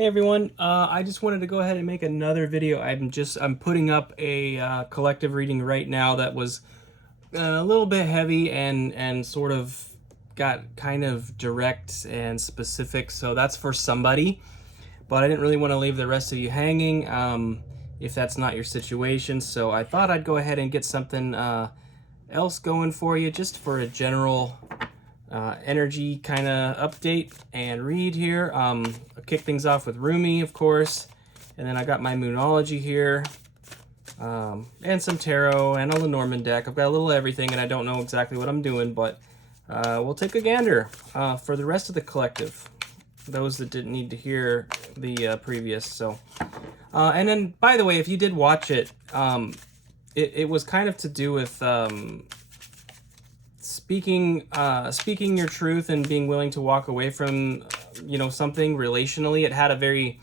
Hey everyone, I just wanted to go ahead and make another video. I'm putting up a collective reading right now that was a little bit heavy and sort of got kind of direct and specific. So that's for somebody, but I didn't really want to leave the rest of you hanging if that's not your situation. So I thought I'd go ahead and get something else going for you, just for a general energy kind of update and read here. I'll kick things off with Rumi, of course, and then I got my Moonology here, and some tarot and a Lenormand deck. I've got a little everything, and I don't know exactly what I'm doing, but we'll take a gander for the rest of the collective, those that didn't need to hear the previous. So, and then, by the way, if you did watch it, it was kind of to do with speaking your truth and being willing to walk away from something relationally. It had a very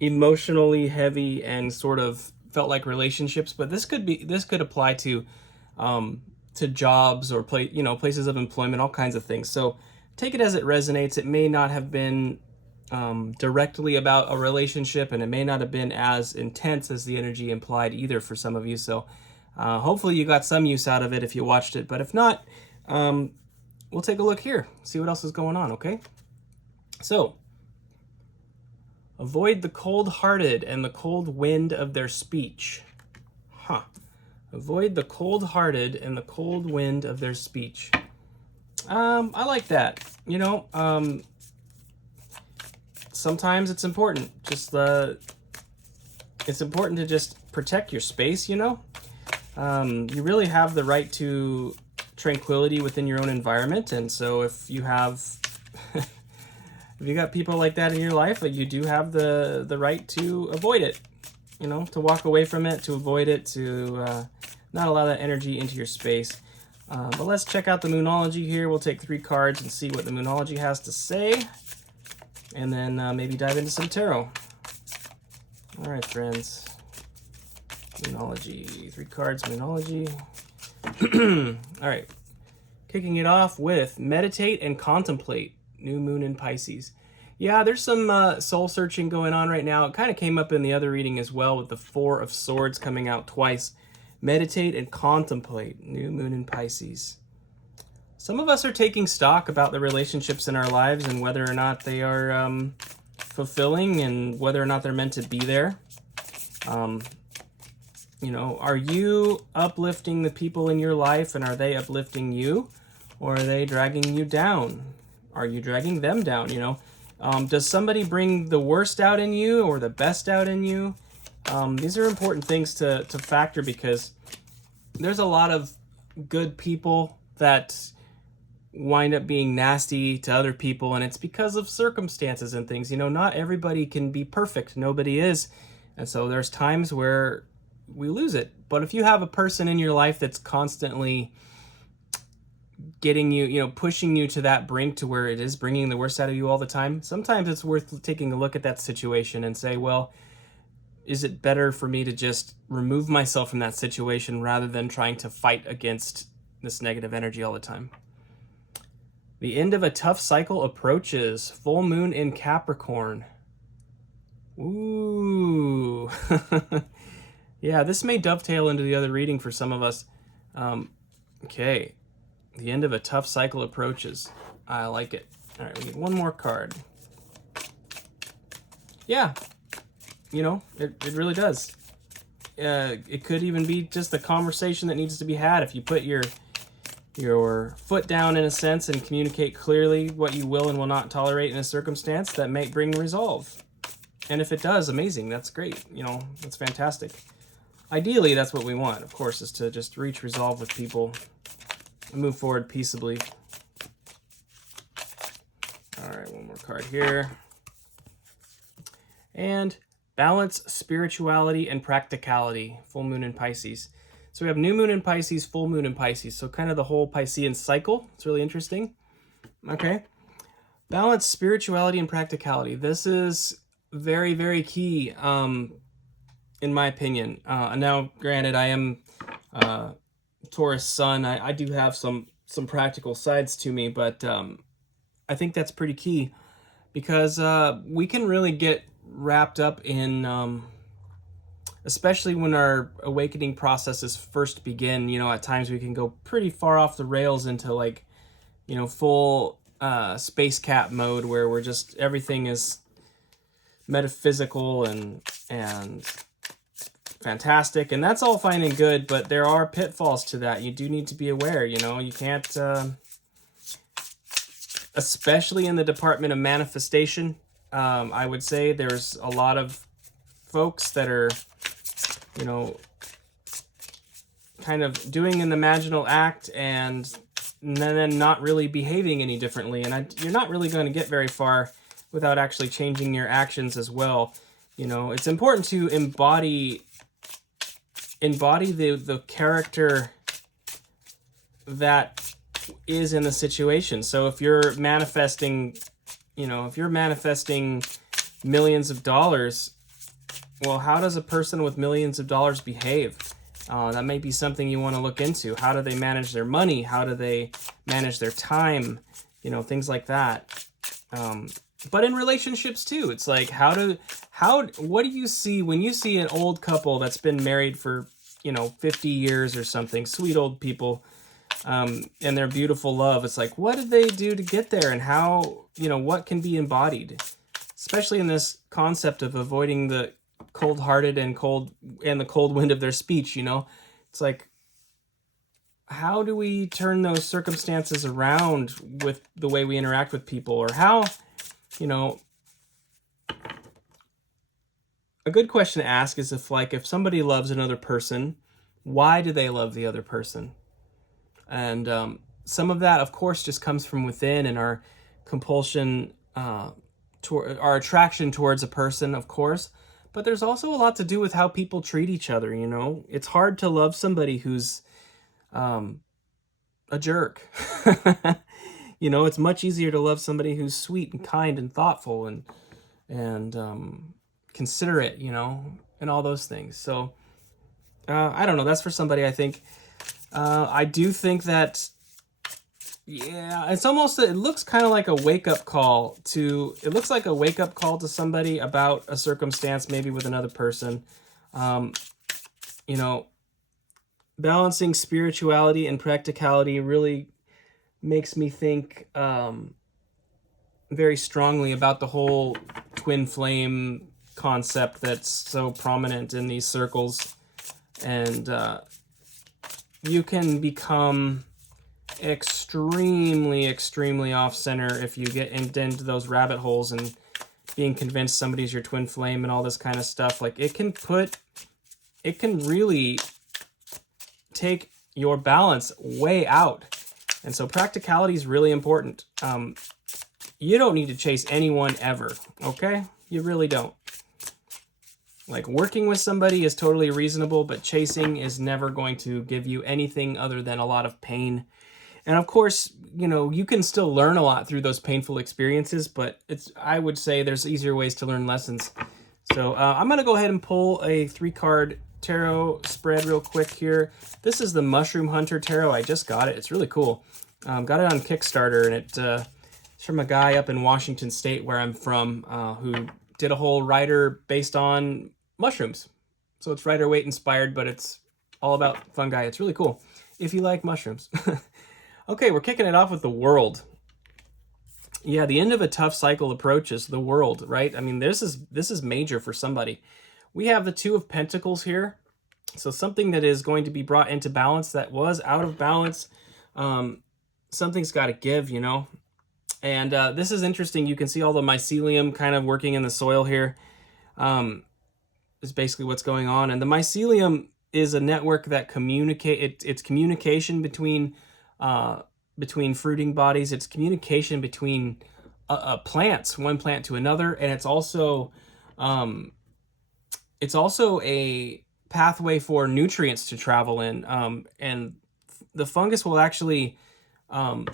emotionally heavy and sort of felt like relationships, but this could apply to jobs or places of employment, all kinds of things. So take it as it resonates. It may not have been directly about a relationship, and it may not have been as intense as the energy implied either for some of you. So hopefully you got some use out of it if you watched it, but if not, we'll take a look here, see what else is going on, okay? So, avoid the cold-hearted and the cold wind of their speech. Avoid the cold-hearted and the cold wind of their speech. I like that. Sometimes it's important. It's important to just protect your space, you really have the right to tranquility within your own environment, and so if you have if you got people like that in your life, you do have the right to avoid it, to walk away from it, to avoid it, to not allow that energy into your space. But let's check out the Moonology here. We'll take 3 cards and see what the Moonology has to say, and then maybe dive into some tarot. All right, friends. Moonology, 3 cards, Moonology. All right, kicking it off with meditate and contemplate, new moon in Pisces. Yeah, there's some soul searching going on right now. It kind of came up in the other reading as well, with the 4 of Swords coming out twice. Meditate and contemplate, new moon in Pisces. Some of us are taking stock about the relationships in our lives and whether or not they are fulfilling and whether or not they're meant to be there. Are you uplifting the people in your life, and are they uplifting you, or are they dragging you down? Are you dragging them down? Does somebody bring the worst out in you or the best out in you? These are important things to factor, because there's a lot of good people that wind up being nasty to other people, and it's because of circumstances and things. Not everybody can be perfect. Nobody is. And so there's times where we lose it. But if you have a person in your life that's constantly getting you, pushing you to that brink to where it is bringing the worst out of you all the time, sometimes it's worth taking a look at that situation and say, well, is it better for me to just remove myself from that situation rather than trying to fight against this negative energy all the time? The end of a tough cycle approaches. Full moon in Capricorn. Ooh. Yeah, this may dovetail into the other reading for some of us. Okay. The end of a tough cycle approaches. I like it. All right, we need one more card. Yeah. It really does. It could even be just a conversation that needs to be had. If you put your foot down, in a sense, and communicate clearly what you will and will not tolerate in a circumstance, that may bring resolve. And if it does, amazing. That's great. That's fantastic. Ideally, that's what we want, of course, is to just reach resolve with people and move forward peaceably. All right, one more card here. And balance, spirituality, and practicality. Full moon in Pisces. So we have new moon in Pisces, full moon in Pisces. So kind of the whole Piscean cycle. It's really interesting. Okay. Balance, spirituality, and practicality. This is very, very key, in my opinion. Now, granted, I am Taurus sun. I do have some practical sides to me, but I think that's pretty key, because we can really get wrapped up in, especially when our awakening processes first begin. At times we can go pretty far off the rails into like, full space cat mode, where we're just, everything is metaphysical and fantastic, and that's all fine and good, but there are pitfalls to that. You do need to be aware. You can't, especially in the department of manifestation, I would say there's a lot of folks that are, kind of doing an imaginal act and then not really behaving any differently, and you're not really going to get very far without actually changing your actions as well. It's important to embody the character that is in the situation. So if you're manifesting, millions of dollars, well, how does a person with millions of dollars behave? That may be something you want to look into. How do they manage their money? How do they manage their time? Things like that. But in relationships too, it's like, what do you see when you see an old couple that's been married for, 50 years or something, sweet old people, and their beautiful love? It's like, what did they do to get there, and how, what can be embodied, especially in this concept of avoiding the cold-hearted and the cold wind of their speech. It's like, how do we turn those circumstances around with the way we interact with people? Or how, a good question to ask is if somebody loves another person, why do they love the other person? And some of that, of course, just comes from within, and our compulsion, our attraction towards a person, of course. But there's also a lot to do with how people treat each other. It's hard to love somebody who's a jerk. It's much easier to love somebody who's sweet and kind and thoughtful and considerate, and all those things. So I don't know. That's for somebody, I think. I do think that, yeah, it's almost, it looks kind of like a wake-up call to somebody about a circumstance, maybe with another person. Balancing spirituality and practicality really makes me think very strongly about the whole twin flame concept that's so prominent in these circles. And you can become extremely off-center if you get into those rabbit holes and being convinced somebody's your twin flame and all this kind of stuff. Like, it can really take your balance way out. And so practicality is really important. You don't need to chase anyone ever, okay? You really don't. Like, working with somebody is totally reasonable, but chasing is never going to give you anything other than a lot of pain. And of course, you can still learn a lot through those painful experiences, but I would say there's easier ways to learn lessons. So I'm going to go ahead and pull a 3-card tarot spread real quick here. This is the Mushroom Hunter Tarot. I just got it. It's really cool. Got it on Kickstarter, and it's from a guy up in Washington State, where I'm from, who did a whole Rider based on mushrooms. So it's Rider-Waite inspired, but it's all about fungi. It's really cool if you like mushrooms. Okay, we're kicking it off with the World. Yeah, the end of a tough cycle approaches. The World, right? I mean, this is major for somebody. We have the Two of Pentacles here. So something that is going to be brought into balance that was out of balance. Something's got to give, And this is interesting. You can see all the mycelium kind of working in the soil here. Is basically what's going on. And the mycelium is a network that it's communication between fruiting bodies. It's communication between plants, one plant to another, and it's also a pathway for nutrients to travel in. And the fungus will actually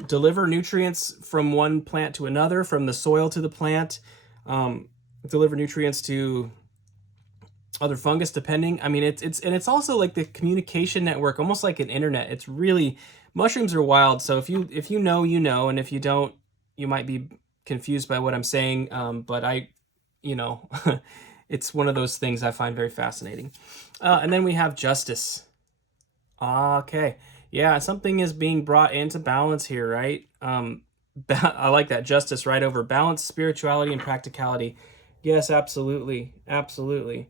deliver nutrients from one plant to another, from the soil to the plant, deliver nutrients to other fungus, depending. I mean, it's also like the communication network, almost like an internet. It's really, mushrooms are wild. So if you know, and if you don't, you might be confused by what I'm saying, but you know, it's one of those things I find very fascinating. And then we have justice. Okay. Yeah, something is being brought into balance here, right? I like that. Justice right over balance, spirituality, and practicality. Yes, absolutely. Absolutely.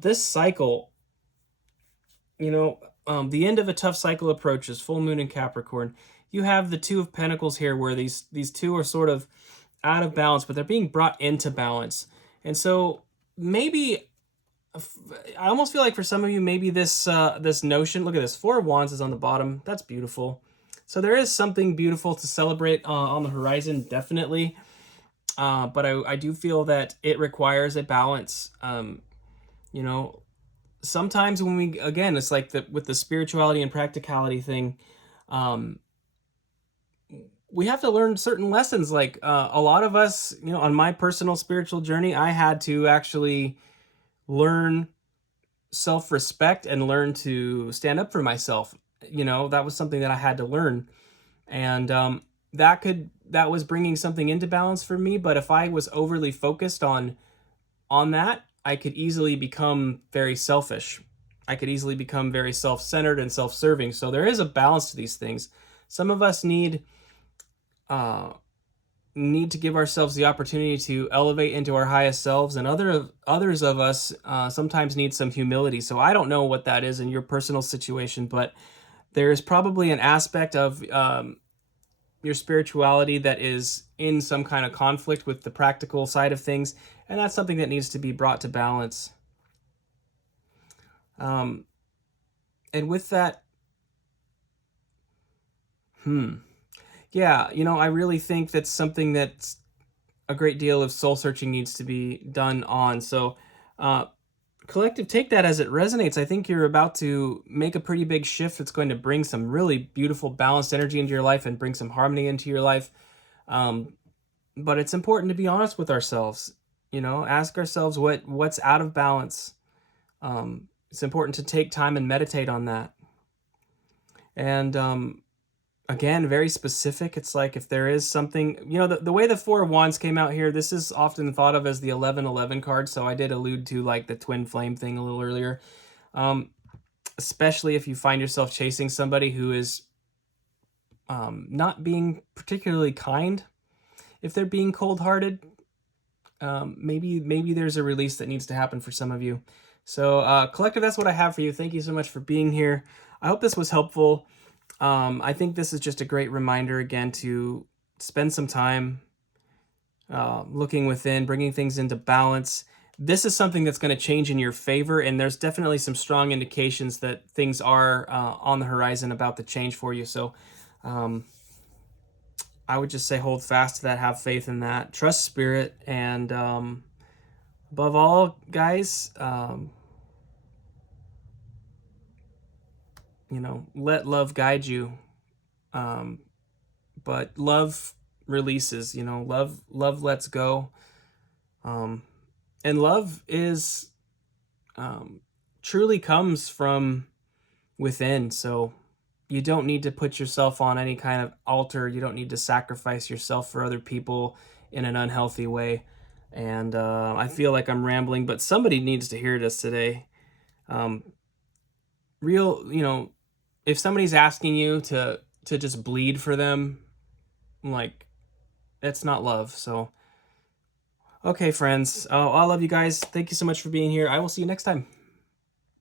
This cycle, you know, the end of a tough cycle approaches, full moon in Capricorn. You have the Two of Pentacles here where these two are sort of out of balance, but they're being brought into balance. And so maybe I almost feel like for some of you, maybe this notion. Look at this. Four of Wands is on the bottom. That's beautiful. So there is something beautiful to celebrate on the horizon, definitely. But I do feel that it requires a balance. You know, sometimes when we, again, it's like with the spirituality and practicality thing. We have to learn certain lessons. Like a lot of us, you know, on my personal spiritual journey, I had to actually learn self-respect and learn to stand up for myself. You know, that was something that I had to learn, and that was bringing something into balance for me. But if I was overly focused on that, I could easily become very selfish. I could easily become very self-centered and self-serving. So there is a balance to these things. Some of us need to give ourselves the opportunity to elevate into our highest selves, and others of us sometimes need some humility. So I don't know what that is in your personal situation, but there is probably an aspect of your spirituality that is in some kind of conflict with the practical side of things, and that's something that needs to be brought to balance. And with that, yeah, you know, I really think that's something that's a great deal of soul searching needs to be done on. So, collective, take that as it resonates. I think you're about to make a pretty big shift. It's going to bring some really beautiful balanced energy into your life and bring some harmony into your life. But it's important to be honest with ourselves. You know, ask ourselves what's out of balance. It's important to take time and meditate on that. And again, very specific. It's like if there is something, you know, the way the Four of Wands came out here, this is often thought of as the 11-11 card. So I did allude to like the twin flame thing a little earlier. Especially if you find yourself chasing somebody who is not being particularly kind. If they're being cold-hearted, maybe there's a release that needs to happen for some of you. So collective, that's what I have for you. Thank you so much for being here. I hope this was helpful. I think this is just a great reminder again to spend some time looking within, bringing things into balance. This is something that's going to change in your favor, and there's definitely some strong indications that things are on the horizon about to change for you. So I would just say hold fast to that, have faith in that, trust spirit, and above all, guys, you know, let love guide you. But love releases, you know, love lets go. And love is truly comes from within. So you don't need to put yourself on any kind of altar. You don't need to sacrifice yourself for other people in an unhealthy way. And I feel like I'm rambling, but somebody needs to hear this today. You know, if somebody's asking you to just bleed for them, like, that's not love. So, okay, friends, I love you guys. Thank you so much for being here. I will see you next time.